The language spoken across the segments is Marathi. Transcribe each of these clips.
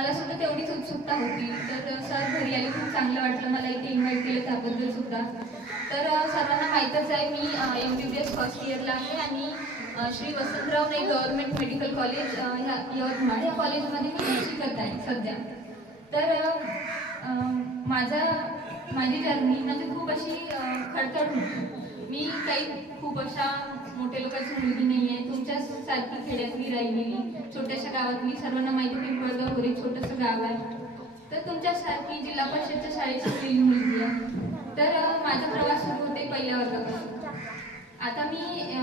मला सुद्धा तेवढीच उत्सुकता होती. तर सर घरी आले खूप चांगलं वाटलं मला इथे इन्व्हाइट केलं त्याबद्दल सुद्धा. तर सर्वांना माहीतच आहे मी M B B S first इयरला आहे आणि Shri Vasantrao Naik government medical college ह्या यवतमाळ या कॉलेजमध्ये मी शिकत आहे सध्या. तर माझा माझी जर्नी म्हणजे खूप अशी खडखड होती. मी काही खूप अशा मोठ्या लोकांची मुलगी नाही आहे तुमच्यासारखी खेड्यातली राहिलेली छोट्याशा गावातली सर्वांना माहिती पिंपळगाव गाव आहे. तर तुमच्यासारखी जिल्हा परिषदच्या शाळेत शिकलेली मुलगी आहे. तर माझा प्रवास सुरू होते पहिल्या वर्गापासून. आता मी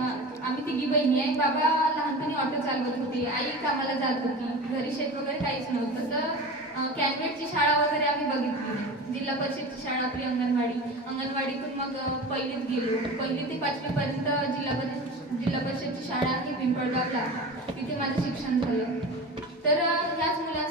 आम्ही तिघी बहिणी आहे. बाबा लहानपणी ऑटो चालवत होते. आई कामाला जात होती. घरी शेत वगैरे काहीच नव्हतं. तर कॅम्पेटची शाळा वगैरे आम्ही बघितली जिल्हा परिषदची शाळा आपली अंगणवाडी. अंगणवाडीतून मग पहिलीत गेलो. पहिली ते पाचवीपर्यंत जिल्हा परिषद जिल्हा परिषदची शाळा ही पिंपळगावला. तिथे माझं शिक्षण झालं. तर ह्याच मुलांना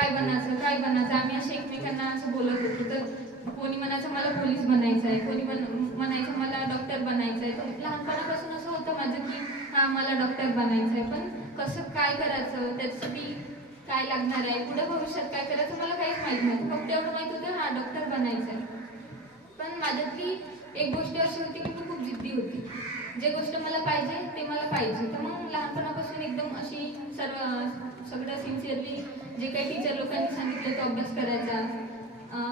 काय बनायचं काय बनायचं? आम्ही असे एकमेकांना असं बोलत होतो. तर कोणी म्हणायचं मला पोलीस बनायचं आहे. कोणी म्हण म्हणायचं मला डॉक्टर बनायचं आहे. तर लहानपणापासून असं होतं माझं की हा मला डॉक्टर बनायचं आहे. पण कसं काय करायचं? त्याच्यासाठी काय लागणार आहे? पुढे भविष्यात काय करायचं? मला काहीच माहीत नाही फक्त एवढं माहीत होतं हा डॉक्टर बनायचं आहे. पण माझ्यातली एक गोष्ट अशी होती की मी खूप जिद्दी होती. जे गोष्ट मला पाहिजे ते मला पाहिजे. तर मग लहानपणापासून एकदम अशी सर्व सगळं सिन्सिअरली जे काही टीचर लोकांनी सांगितलं तो अभ्यास करायचा.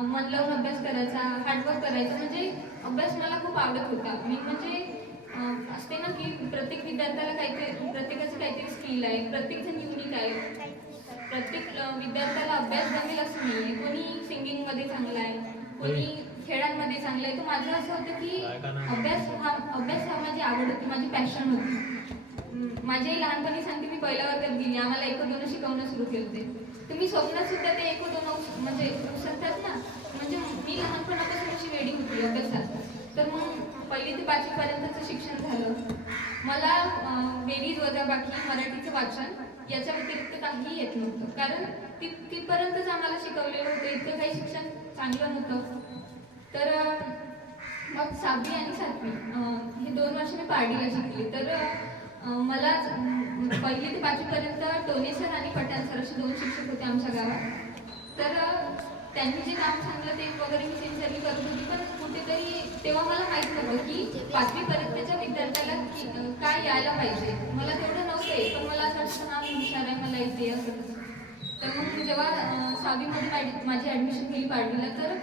मन लावून अभ्यास करायचा हार्डवर्क करायचा. म्हणजे अभ्यास मला खूप आवडत होता. मी म्हणजे असते ना की प्रत्येक विद्यार्थ्याला काहीतरी प्रत्येकाचं काहीतरी स्किल आहे. प्रत्येकजण युनिक आहे. प्रत्येक विद्यार्थ्याला अभ्यास जमेल असं नाही आहे कोणी सिंगिंगमध्ये चांगला आहे. कोणी खेळांमध्ये चांगलं आहे. तर माझं असं होतं की अभ्यास हा अभ्यास हा माझी आवड होती माझी पॅशन होती. माझी लहानपणी सांगते मी पहिल्या वर्गात गेली. आम्हाला एक दोन शिकवणं सुरू केले तर मी स्वप्नात सुद्धा ते एक दोन म्हणजे उसरतात ना म्हणजे मी लहानपणापासून अशी वेडी होती अभ्यासात. तर मग पहिली ते पाचवीपर्यंतचं शिक्षण झालं. मला बेरीज वजाबाकी मराठीचं वाचन याच्या व्यतिरिक्त काहीही येत नव्हतं. कारण ति तिथपर्यंतच आम्हाला शिकवलेलं होतं. इतकं काही शिक्षण चांगलं नव्हतं. तर मग सहावी आणि सातवी हे दोन वर्ष मी पार्टीला शिकली. तर मला पहिली ते पाचवीपर्यंत टोने सर आणि पठाण सर असे दोन शिक्षक होते आमच्या गावात. तर त्यांनी जे काम सांगलं ते वगैरे मी सिन्सिअरली करत होती. पण कुठेतरी तेव्हा मला माहीत नव्हतं की पाचवीपर्यंतच्या विद्यार्थ्याला काय यायला पाहिजे. मला तेवढं नव्हतं येत, पण मला असं वाटतं हा हुशार आहे मला येते असं तर मग जेव्हा सहावीमध्ये माझी ॲडमिशन केली पार्टीला तर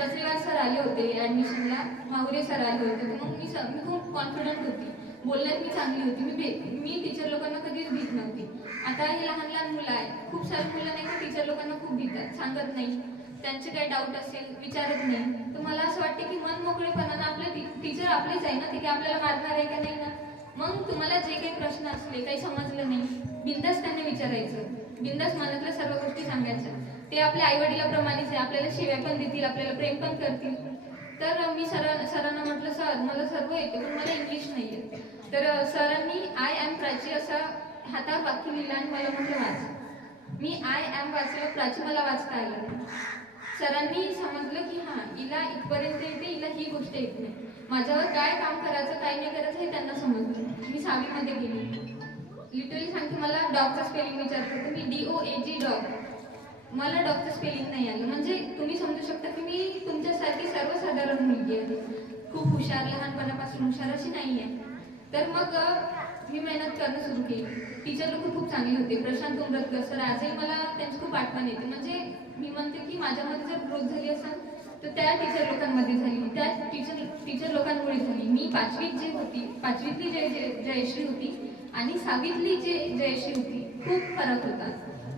अं, सर आले होते ॲडमिशनला माहुरे सर आले होते. तर मग मी मी खूप कॉन्फिडंट होती. बोलण्यात मी चांगली होती. मी भे मी टीचर लोकांना कधीच भीत नव्हती. आता हे लहान लहान मुलं आहेत. खूप सारी मुलं नाही का टीचर लोकांना खूप भीतात सांगत नाही. त्यांचे काही डाऊट असेल विचारत नाही. तर मला असं वाटते की मन मोकळेपणानं आपले टीचर आपलेच आहे ना ते आपल्याला मारणार आहे का नाही ना? मग तुम्हाला जे काही प्रश्न असले काही समजलं नाही बिंदास त्यांना विचारायचं. बिंदास मनातल्या सर्व गोष्टी सांगायच्या. ते आपल्या आईवडिलाप्रमाणेच आहे. आपल्याला सेवा पण देतील आपल्याला प्रेम पण करतील. तर मी सर सरांना म्हटलं सर मला सर्व येते पण मला इंग्लिश नाही येत तर सरांनी आय ॲम प्राची असं हातावर वाक्य लिहिलं आणि मला म्हटलं वाच. मी आय ॲम वाचलं प्राची मला वाचता आलं सरांनी समजलं की हां हिला इथपर्यंत येते हिला ही गोष्ट येत नाही. माझ्यावर काय काम करायचं काय नाही करायचं हे त्यांना समजलं मी सहावीमध्ये गेली. लिटरली सांगते मला डॉगचं स्पेलिंग विचारत तर मी D O A G dog. मला डॉक्टर स्पेलिंग नाही आलं. म्हणजे तुम्ही समजू शकता की मी तुमच्यासारखी सर्वसाधारण मुलगी आहे. खूप हुशार लहानपणापासून हुशार अशी नाही आहे तर मग मी मेहनत करणं सुरू केली. टीचर लोक खूप चांगले होते. प्रशांत उमरतकर सर आजही मला त्यांची खूप आठवण येते. म्हणजे मी म्हणते की माझ्यामध्ये जर ग्रोथ झाली असेल तर त्या टीचर लोकांमध्ये झाली. त्या टीचर टीचर लोकांमुळे झाली. मी पाचवीत जे होती पाचवीतली जय जयश्री होती आणि सहावीतली जे जयश्री होती खूप फरक होता.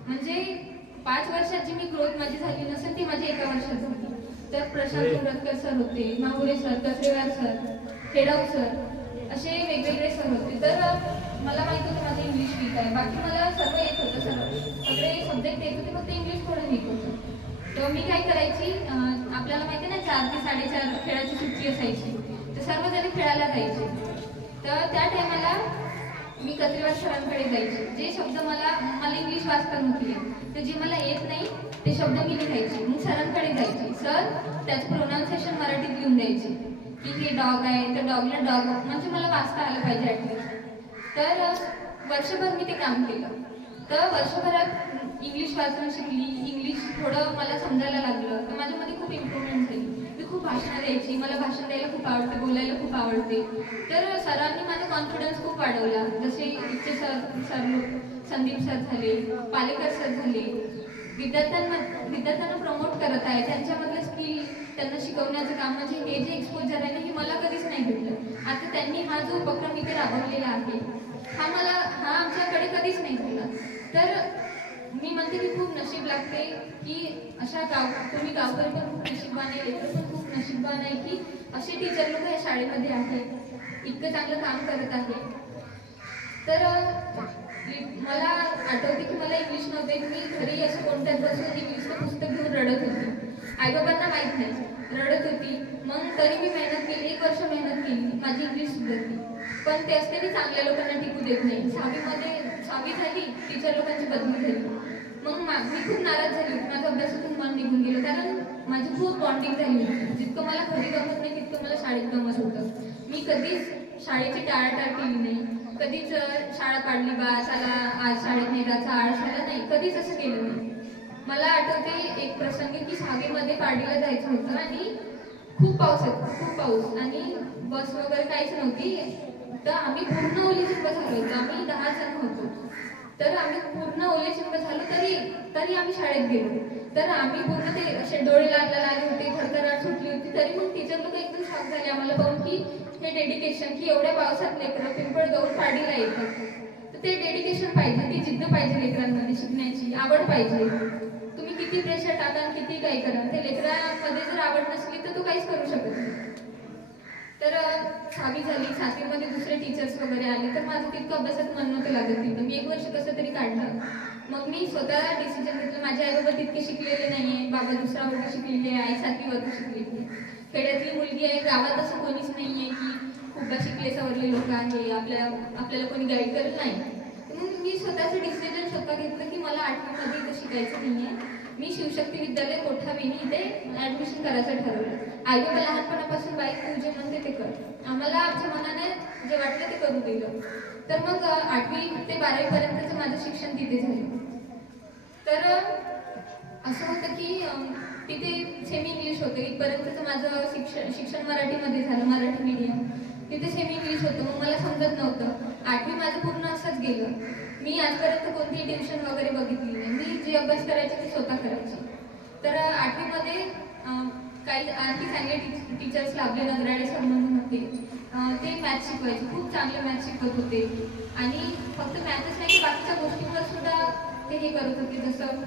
म्हणजे पाच वर्षात जी मी ग्रोथ माझी झाली नसेल ती माझी एका वर्षात झाली. तर प्रशांत उमरतकर सर होते Mahure sir Kacharewar sir Khedav sir असे वेगवेगळे सर होते. तर मला माहीत होतं माझं इंग्लिश वीक आहे. बाकी मला सर्व येत होतं सर्व सगळे सब्जेक्ट येत होते फक्त इंग्लिश थोडं वीक होतं. तर मी काय करायची आपल्याला माहिती आहे ना चार ते साडेचार खेळाची सुट्टी असायची. तर सर्वजण खेळायला जायचे. तर त्या टायमाला मी कचरेवार सरांकडे जायचे. जे शब्द मला मला इंग्लिश वाचता नव्हती ते जे मला येत नाही ते शब्द मी लिहायचे. मग सरांकडे जायचे. सर त्याचं प्रोनाऊन्सिएशन मराठीत लिहून द्यायचे. की हे डॉग आहे तर डॉगला डॉग म्हणजे मला वाचता आलं पाहिजे ॲटलिस्ट तर वर्षभर मी ते काम केलं. तर वर्षभरात इंग्लिश वाचून शिकली. इंग्लिश थोडं मला समजायला लागलं. तर माझ्यामध्ये खूप इम्प्रूव्हमेंट झाली. खूप भाषणं द्यायची मला भाषण द्यायला खूप आवडते बोलायला खूप आवडते. तर सरांनी माझा कॉन्फिडन्स खूप वाढवला. जसे इथे सर सर लोक संदीप सर झाले पालेकर सर झाले विद्यार्थ्यांना विद्यार्थ्यांना प्रमोट करत आहे त्यांच्यामधलं स्किल त्यांना शिकवण्याचं काम म्हणजे हे जे एक्सपोजर आहे ना हे मला कधीच नाही भेटलं. आता त्यांनी हा जो उपक्रम इथे राबवलेला आहे हा मला हा आमच्याकडे कधीच नाही झाला. तर मी म्हणते की खूप नशीब लागते की अशा गाव तुम्ही गावकरी पण खूप नशीबवान आहे लेकर पण खूप नशीबवान आहे की असे टीचर लोक या शाळेमध्ये आहेत. इतकं चांगलं काम करत आहे तर मला आठवते की मला इंग्लिश नव्हते मी घरी असं कोणत्याच बसून इंग्लिशचं पुस्तक घेऊन रडत होती. आईबाबांना माहीत नाही रडत होती. मग तरी मी मेहनत केली एक वर्ष मेहनत केली माझी इंग्लिश सुधारली. पण ते असते चांगल्या लोकांना टिकू देत नाही. सहावीमध्ये सहावी झाली टीचर लोकांची बदली झाली. मग मा- मी खूप नाराज झाली माझा अभ्यासातून मन निघून गेलं. कारण माझी खूप बॉन्डिंग झाली होती. जितकं मला घरी गमत नाही तितकं मला शाळेत गमत होतं. मी कधीच शाळेची टाळाटाळ केली नाही. कधीच शाळा काढली बा चला आज शाळेत नाही जायचा आळस झाला नाही. कधीच असं केलं नाही. मला आठवते एक प्रसंग की सहावीमध्ये पार्टीला जायचं होतं आणि खूप पाऊस येतो खूप पाऊस. आणि बस वगैरे काहीच नव्हती. तर आम्ही पूर्ण ओलीचिंब झालो होतो आम्ही दहा जण होतो. तर आम्ही पूर्ण ओलीचिंब झालो तरी तरी आम्ही शाळेत गेलो. तर आम्ही पूर्ण ते असे डोळे लागला आले होते थरथराट सुटली होती. तरी मग टीचर लोक एकदम शॉक झाले आम्हाला पाहून की हे डेडिकेशन की एवढ्या पावसात लेकरं पिंपळ जाऊन पाडीला येतात. तर ते डेडिकेशन पाहिजे ती जिद्द पाहिजे लेकरांमध्ये शिकण्याची. आवड पाहिजे. तुम्ही किती प्रेशर टाकाल किती काही करा ते लेकरांमध्ये जर आवड नसली तर तो काहीच करू शकत नाही. तर सहावी झाली. सातवीमध्ये दुसरे टीचर्स वगैरे आले. तर माझं तितकं अभ्यासात मन नव्हतं लागत तिथं. मी एक वर्ष कसं तरी काढलं. मग मी स्वतः डिसिजन घेतलं. माझे आई बाबा तितके शिकलेले नाही आहे बाबा दुसरा वर्ग शिकलेले आहे. आई सातवी वर्ग शिकलेली आहे. खेड्यातली मुलगी आहे. गावात असं कोणीच नाही आहे की खूपदा शिकले सवरले लोक आहे. आपल्याला आपल्याला कोणी गाईड करत नाही. मग मी स्वतःचं डिसिजन स्वतः घेतलं की मला आठवीमध्ये इथं शिकायचं नाही आहे मी शिवशक्ती विद्यालय कोठावेनी इथे ॲडमिशन करायचं ठरवलं. आई बाबा लहानपणापासून बाईक तू जे म्हणते ते कर. आम्हाला आमच्या मनाने जे वाटलं ते करू दिलं. तर मग आठवी ते बारावीपर्यंतचं माझं शिक्षण तिथे झालं. तर असं होतं की तिथे सेमी इंग्लिश होतं. इथपर्यंतचं माझं शिक्षण शिक्षण मराठीमध्ये झालं मराठी मीडियम तिथे सेमी इंग्लिश होतं. मग मला समजत नव्हतं. आठवी माझं पूर्ण असंच गेलं. मी आजपर्यंत कोणतीही ट्युशन वगैरे बघितली नाही. मी जे अभ्यास करायचे ते स्वतः करायचे. तर आठवीमध्ये काही आणखी चांगले टी टीचर्स लाभले नगराडे सर म्हणून होते ते मॅथ शिकवायचे. खूप चांगले मॅथ शिकवत होते. आणि फक्त मॅथच नाही बाकीच्या गोष्टींवर सुद्धा ते हे करत होते. जसं